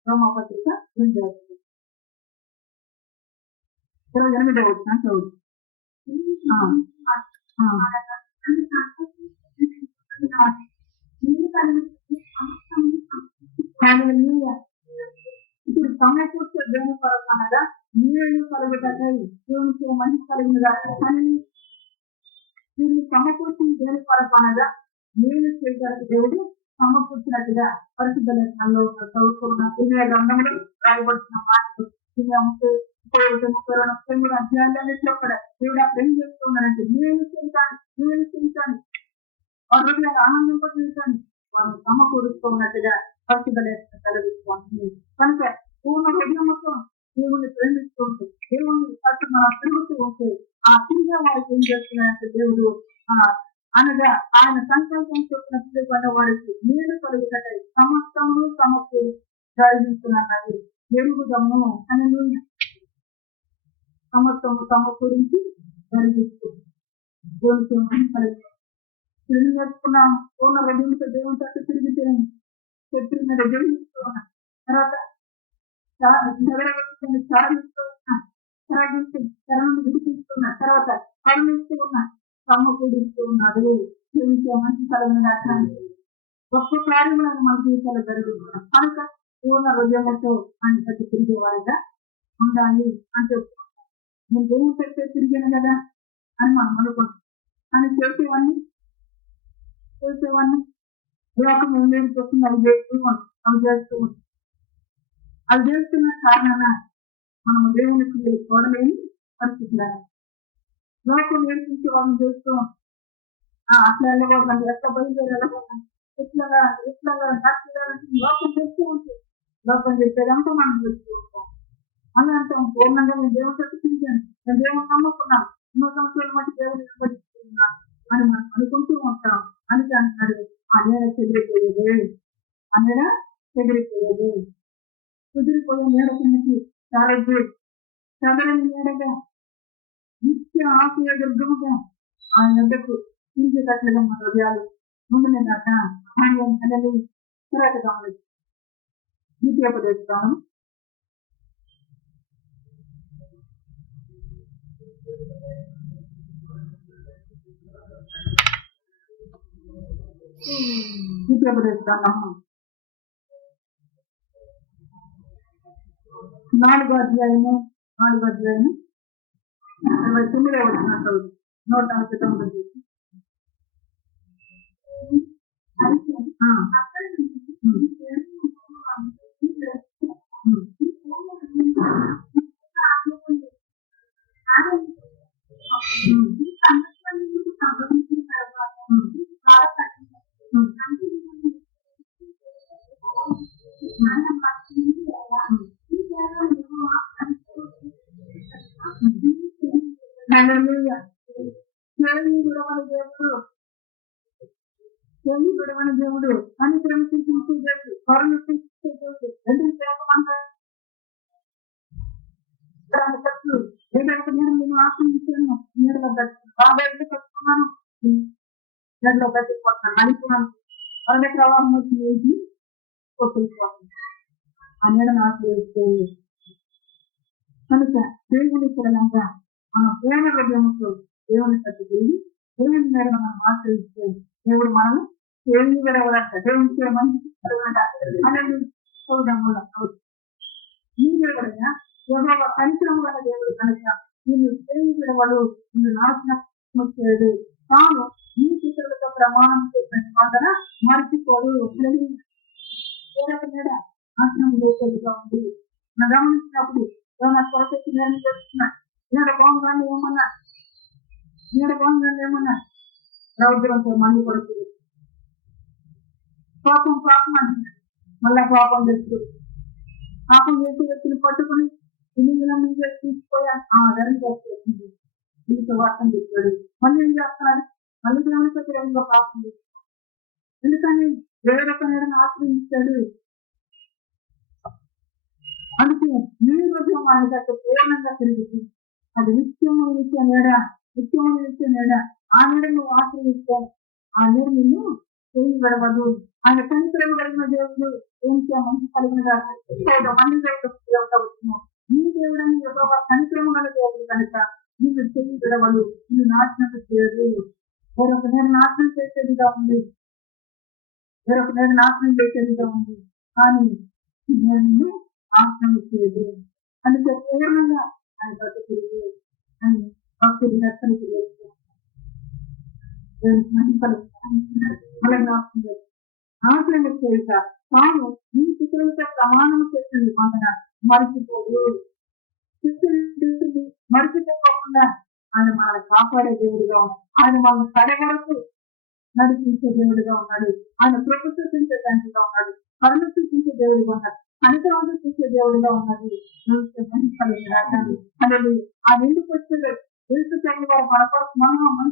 రోమపత్రిక 8వ అధ్యాయం 28వ వచనం చదువు. ఇప్పుడు సమకూర్చే దేవుని కొరకు అనగా నీళ్ళు కలుగుతాయి దేవునికి మనిషి కలిగినగా వీరిని సమకూర్చి దేని కొరకు అనగా మేలు చేయడానికి దేవుడు సమకూర్చినట్టుగా పరిశుద్ధ లేఖనాల్లో చదువుకున్న గ్రంథంలో రాయబడుతున్న మాటలు 33 అధ్యాయాలన్నింటిలో కూడా దేవుడు అక్కడ ఏం చేస్తున్నాడంటే మేలు చేయటానికి వారి ఆనందింపజేయటానికి వారిని సమకూరుస్తూ ఉన్నట్టుగా పరిశుద్ధ లేఖనం కలిగిస్తుంది. కనుక పూర్ణ హృదయంతో దేవుణ్ణి ప్రేమిస్తూ ఉంటే, దేవుణ్ణి అసలు మనం తిరుగుతూ ఉంటే ఆ తిరిగే వారికి ఏం చేస్తున్నాడంటే దేవుడు అనగా ఆయన సంకల్పం చెప్పినట్లు వారికి మేలు కలిగినట్టు సమస్తము తమకు జరిగిస్తున్నది ఎరుగుదము అని సమస్తము తమ గురించి జరిగిస్తుంది. తిరిగి నేర్చుకున్నాం. పూర్ణ హృదయంతో దేవుని తట్టు తిరిగితే శత్రు మీద జయిస్తూ ఉన్నాం. తర్వాత విడిపిస్తున్న తర్వాత కరుణిస్తూ ఉన్న సమకూడిస్తూ ఉన్నాడు. మంచి తలమైన గొప్ప కార్యములను మన జీవితాల్లో జరుగుతున్నాం. కనుక పూర్ణ హృదయంతో అని తట్టు తిరిగేవారుగా ఉండాలి అని చెప్తున్నాం. నేను దేవుని తట్టే తిరిగాను కదా అని మనం అనుకుంటాం. అని చేసేవాడిని లోకం ఏం చేస్తుంది అవి చేస్తున్న కారణాన మనము దేవునికి చూడలేని పరిస్థితులు. లోకం నేర్పించే వాళ్ళని చేస్తూ అట్లా వెళ్ళకూడదండి, ఎట్లా బయలుదేరి వెళ్ళకూడదు, ఇట్లా లోకం చేస్తూ ఉంటుంది. లోకం చెప్పేదంతా మనం చేస్తూ ఉంటాం. అని అంటాం పూర్ణంగా నేను దేవుని తట్టు తిరిగాను, నేను దేవుని నమ్ముకున్నాను, 3 సంవత్సరాల మట్టి దేవుని నిలబెట్టుకున్నాను అని మనం అనుకుంటూ ఉంటాం. అని అంటున్నాడు అనేడ చెదిరిపోయేది కుదిరిపోయే నీడ కిందకి చాలద్దు, చదరని నీడగా నిత్య ఆశయ దుర్గముగా ఆయన వద్దకు తీర్చేటట్లుగా మన హృదయాలు ముందునే దాకా ఆయన గమనించి ద్వితీయోపదేశం 4వ అధ్యాయము 29వ వచనం 149. దేవుడు అని శ్రమించే దేవుడు, కరుణించే దేవుడు, ఏదైతే నేను ఆశ్రయించాను నీడలో బాగా ఇల్లు కట్టుకున్నాను, నీడలో కట్టుకుంటున్నాను అనుకున్నాను, అదే ప్రవాహం వచ్చి వేసి కొట్టుకుపోతుంది. ఆ నీడను ఆశ్రయిస్తే కనుక దేవుని పిల్లలంగా మన పూర్ణ హృదయంతో దేవుని తట్టు తిరిగి దేవుని మీద మనం ఆశ్రయిస్తే దేవుడు మనం దేవుని విడవడంట, దేవునికి మంచి అనేది చూడడం వల్ల ఈ దేవుడైనా ఎవరో పరిశ్రమ గల దేవుడు కనుక నిన్ను దేవుని విడవడు, నిన్ను నాశనం చేయడు, తాను నీ పితరులతో ప్రమాణం చేసిన స్పందన మర్చిపోడు. మీద నాశనం చేసేదిగా ఉంది. మనం గమనించినప్పుడు ఏమైనా కొరకెత్తి నేను చేస్తున్నా, నీడ బాగుందని ఏమన్నా రౌద్రంతో మంది కొడుతుంది, పాపం అంటున్నాడు, మళ్ళా పాపం చేస్తూ పాపం చేసే వ్యక్తిని పట్టుకుని తీసుకుపోయాను ధరం చేస్తుంది, దీంతో వార్తం చెప్పాడు. మళ్ళీ ఏం చేస్తున్నాడు, మళ్ళీ గ్రహణంలో పాపం చేస్తున్నాడు. ఎందుకని వేరొక నీడను ఆశ్రయించాడు. అందుకే నీ హృదయం ఆయన దగ్గర పూర్ణంగా తిరుగుతుంది. అది నిత్యము నిత్య నీడ. ఆ నీడ నువ్వు ఆశ్రయిస్తాను, ఆ నీడ నిన్ను చేయి విడవదు. ఆయన కనికరం కలిగిన దేవుడు, మంచి కలిగిన నీ దేవుడని ఎవరో కనికరం గల దేవుడు కనుక నిన్ను చేయి విడవడు, నిన్ను నాశనం చేయదు. వేరొక నేను నాశనం చేసేదిగా ఉంది, కానీ నేను నాశనం చేయదు. అందుకే పూర్ణంగా ఆయన బతుకు అని భక్తులు హెచ్చరిక చేస్తారు. ఆచరణ చేయుట తాను నీ పితరులతో ప్రమాణం చేసింది మన మరిచిపోదు. మరిచిపోకుండా ఆయన మనల్ని కాపాడే దేవుడిగా ఉన్నాడు. ఆయన మనల్ని కడ వరకు నడిపించే దేవుడిగా ఉన్నాడు. ఆయన కృప చూపించే తండ్రిగా ఉన్నాడు. కరుణ చూపించే దేవుడిగా ఉన్నాడు. అనుగ్రహం చూసే దేవుడిగా ఉన్నది. అనేది ఆ ఎందుకు వచ్చేది తెలుసు వారు మన కొరకు మనం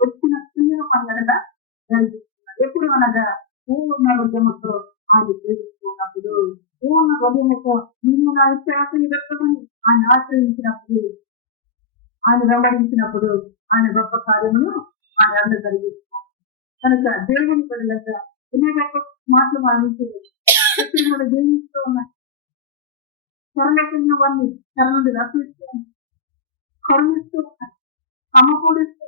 వచ్చిన స్త్రీలు అనగా ఎప్పుడు అనగా పూర్ణ హృదయముతో ఆయన ప్రేమిస్తున్నప్పుడు, పూర్ణ హృదయముతో నేను నా విశ్వాసం వ్యక్తమని ఆయన ఆశ్రయించినప్పుడు, ఆయన వెంబడించినప్పుడు ఆయన గొప్ప కార్యమును ఆయన ఎవరు కలిగిస్తున్నాం. కనుక దేవుని పనులక ఎన్నో గొప్ప మాటలు మానించలేదు. జీవిస్తూ ఉన్నాయి. కరుణకున్నవన్నీ కరుణుడు రక్షిస్తూ కరుణిస్తూ ఉన్నాయి. సమకూడిస్తూ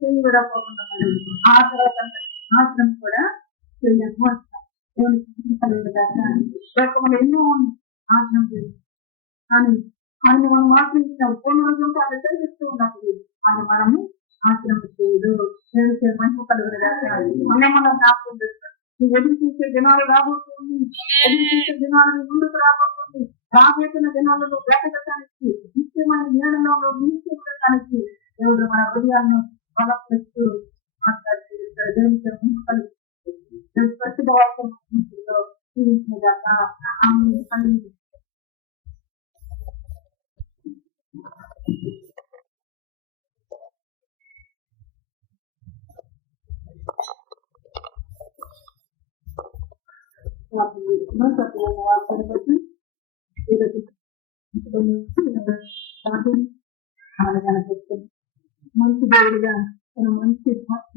చేయి విడపోకుండా ఆ తర్వాత నాశనం కూడా ఎన్నో నాశనం చేయాలి. కానీ ఆయన మనం ఆశ్రయించిన పూర్ణ రోజులతో ఆయన చదివిస్తూ ఉన్నప్పుడు ఆయన మనము ఆశ్రమం చేయదు. మంచి కలుగుతారు. మనం జ్ఞాపకం చేస్తాం. నువ్వు ఎదురు చూసే దినాలు రాబోతుంది. ఎదురు చూసే దినాలు ముందుకు రాబోతుంది. రాబోతున్న దినాలలో వేటగట్టడానికి నిత్యమైన నీడలో నిలిచిపెట్టడానికి దేవుడు మన హృదయాలను బలపరుస్తూ మాట్లాడుతూ దేవుడితో ముందు కలిగి జీవించినదాకా కలిగి మంచి దేవుడిగా తన మంచి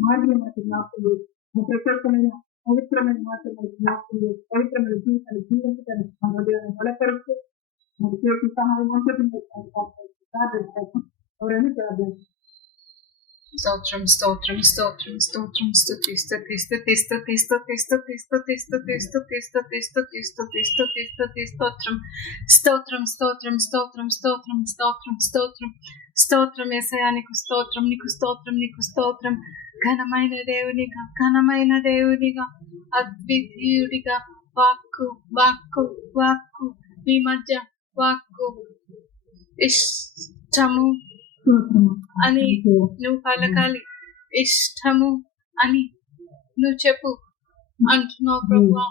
మాటలు మాకు జ్ఞాపకం, ప్రత్యేకమైన పవిత్రమైన మాటలు జ్ఞాపకం, పవిత్రమైన జీవితాన్ని జీవించడానికి మన హృదయాన్ని బలపరుస్తూ మన చేతి సహాయం ఎవరైనా ప్రార్థన. స్తోత్రం స్తోత్రం స్తోత్రం స్తోత్రం స్తుతి స్తుతి స్తుతి స్తుతి స్తుతి స్తుతి స్తుతి స్తుతి స్తుతి స్తుతి స్తుతి స్తుతి స్తుతి స్తుతి స్తోత్రం స్తోత్రం స్తోత్రం స్తోత్రం స్తోత్రం స్తోత్రం స్తోత్రం స్తోత్రం యేసయ్యా నీకు స్తోత్రం నీకు స్తోత్రం నీకు స్తోత్రం. ఘనమైన దేవునిగా అద్వితీయుడిగా వాక్కు వాక్కు వాక్కు మీ మధ్య వాక్కు ఇష్టము అని నువ్వు పలకాలి, ఇష్టము అని నువ్వు చెప్పు అంటున్నావు ప్రభువా.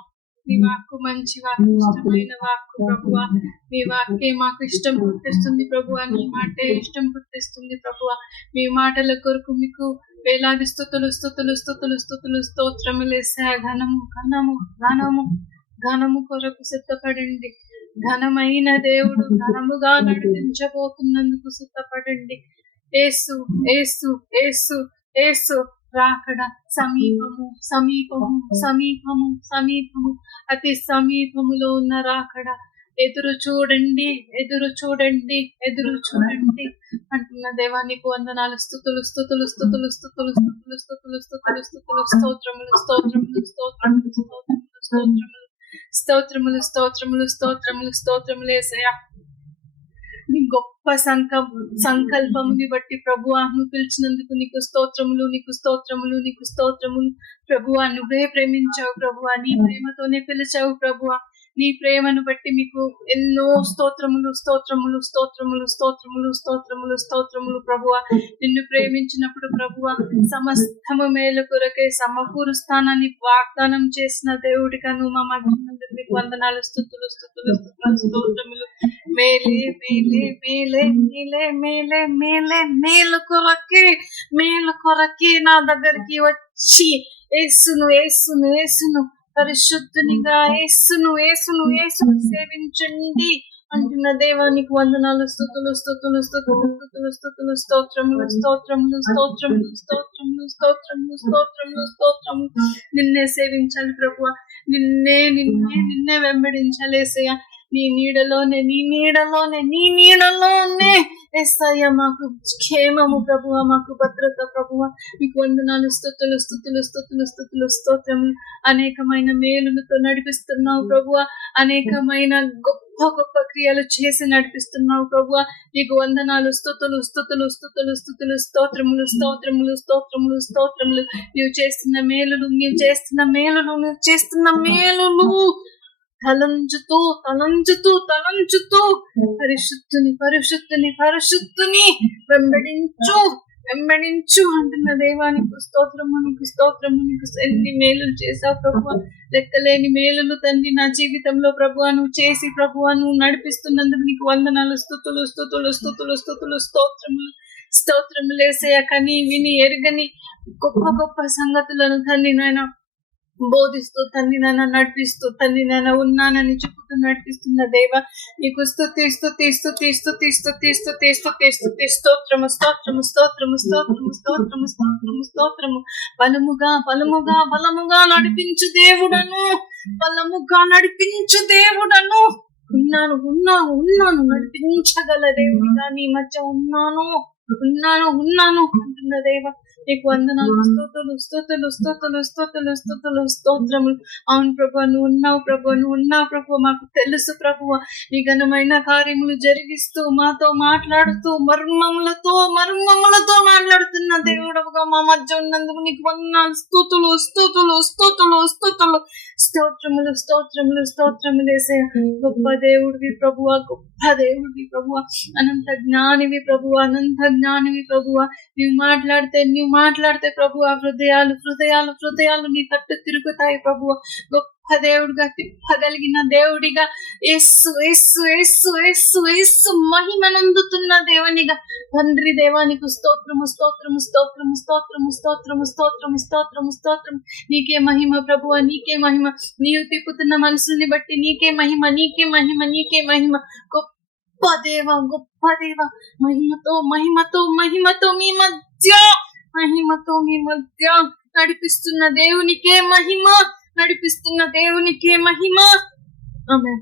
నీ వాక్కు మంచి వాక్కు, ఇష్టమైన వాక్కు ప్రభువా. నీ వాక్కే మాకు ఇష్టం పుట్టిస్తుంది ప్రభువా. నీ మాటే ఇష్టం పుట్టిస్తుంది ప్రభువా. మీ మాటల కొరకు మీకు వేలాది స్తుతులు స్తుతులు స్తుతులు స్తుతులు స్తోత్రములేసా. ఘనము ఘనము ఘనము ఘనము కొరకు సిద్ధపడండి. ఘనమైన దేవుడు ఘనముగా నడిపించబోతున్నందుకు సిద్ధపడండి. యేసు యేసు యేసు యేసు రాకడ సమీపము సమీపము సమీపము సమీపము అతి సమీపములో ఉన్న రాకడ. ఎదురు చూడండి ఎదురు చూడండి ఎదురు చూడండి అంటున్న దేవానికి వందనాలు. స్తుతులు స్తుతులు స్తుతులు స్తుతులు స్తుతులు స్తుతులు స్తుతులు స్తుతులు స్తోత్రములు స్తోత్రములు స్తోత్రములు స్తోత్రములు స్తోత్రములు స్తోత్రములు స్తోత్రములు స్తోత్రములు స్తోత్రములు యేసయ్యా. నీ గొప్ప సంకల్పముని బట్టి ప్రభువా నువ్వు పిలిచినందుకు నీకు స్తోత్రములు నీకు స్తోత్రములు నీకు స్తోత్రములు ప్రభువా. నువ్వే ప్రేమించావు ప్రభువా. నీ ప్రేమతోనే పిలిచావు ప్రభువా. నీ ప్రేమను బట్టి మీకు ఎన్నో స్తోత్రములు స్తోత్రములు స్తోత్రములు స్తోత్రములు స్తోత్రములు స్తోత్రములు ప్రభువా. నిన్ను ప్రేమించినప్పుడు ప్రభువా సమస్తము మేలు కొరకే సమకూరుస్తానని వాగ్దానం చేసిన దేవుడిగా నువ్వు మా మధ్య మీకు వందనాలు. స్తుతులు స్తుతులు స్తుతులు స్తోత్రములు. మేలే మేలే మేలే మేలే మేలే మేలే మేలు కొరకే నా దగ్గరికి వచ్చి యేసును యేసును యేసును పరిశుద్ధునిగా యేసును యేసును యేసును సేవించండి అంటున్న దేవానికి వందనాలు. స్తుతులు స్తుతులు స్తుతులు స్తుతులు స్తుతులు స్తోత్రములు స్తోత్రములు స్తోత్రములు స్తోత్రములు స్తోత్రములు స్తోత్రములు స్తోత్రములు. నిన్నే సేవించాలి ప్రభువా. నిన్నే నిన్నే నిన్నే వెంబడించాలి యేసయ్యా. నీ నీడలోనే యేసయ్య మాకు క్షేమము ప్రభువ, మాకు భద్రత ప్రభువ. మీకు వందనాలు, స్తుతులు స్తోత్రములు. అనేకమైన మేలులతో నడిపిస్తున్నావు ప్రభువ, అనేకమైన గొప్ప క్రియలు చేసి నడిపిస్తున్నావు ప్రభువ. నీకు వందనాలు, స్తుతులు. నీవు చేస్తున్న మేలులు తలంచుతూ పరిశుద్ధుని వెంబడించు అంటున్న దేవానికి స్తోత్రము. ఎన్ని మేలులు చేశావు ప్రభువా, లెక్కలేని మేలులు తండ్రి నా జీవితంలో ప్రభువా నువ్వు చేసి ప్రభువా నువ్వు నడిపిస్తున్నందుకు నీకు వందనాలు, స్తోత్రములు యేసయ్య. కని విని ఎరుగని గొప్ప సంగతులను తండ్రి నాయన బోధిస్తూ తండ్రి నాన్న నడిపిస్తూ తండ్రి నాన్న ఉన్నానని చెప్పుతూ నడిపిస్తున్న దేవ నీకు స్తోత్రము. బలముగా నడిపించు దేవుడను, ఉన్నాను నడిపించగల దేవుడిగా నీ మధ్య ఉన్నాను అంటున్న దేవ నీకు వందనాలు, స్తోత్రములు. అవును ప్రభు, నువ్వు ఉన్నావు ప్రభు, మాకు తెలుసు ప్రభు. నీ ఘనమైన కార్యములు జరిగిస్తూ మాతో మాట్లాడుతూ మర్మములతో మాట్లాడుతున్న దేవుడుగా మా మధ్య ఉన్నందుకు నీకు వందనాలు, స్తోత్రములు యేసయ్య. గొప్ప దేవుడివి ప్రభువా, అనంత జ్ఞానివి ప్రభువా. నువ్వు మాట్లాడితే ప్రభువా హృదయాలు నీ తట్టు తిరుగుతాయి ప్రభువా. గొప్ప దేవుడిగా తిప్పగలిగిన దేవుడిగా యేసు మహిమనందుతున్న దేవునిగా తండ్రి దేవానికి స్తోత్రము. నీకే మహిమ ప్రభువా, నీకే మహిమ. నీవు తిప్పుతున్న మనసుని బట్టి నీకే మహిమ. గొప్ప దేవ మహిమతో మీ మధ్య నడిపిస్తున్న దేవునికే మహిమ. ఆమేన్.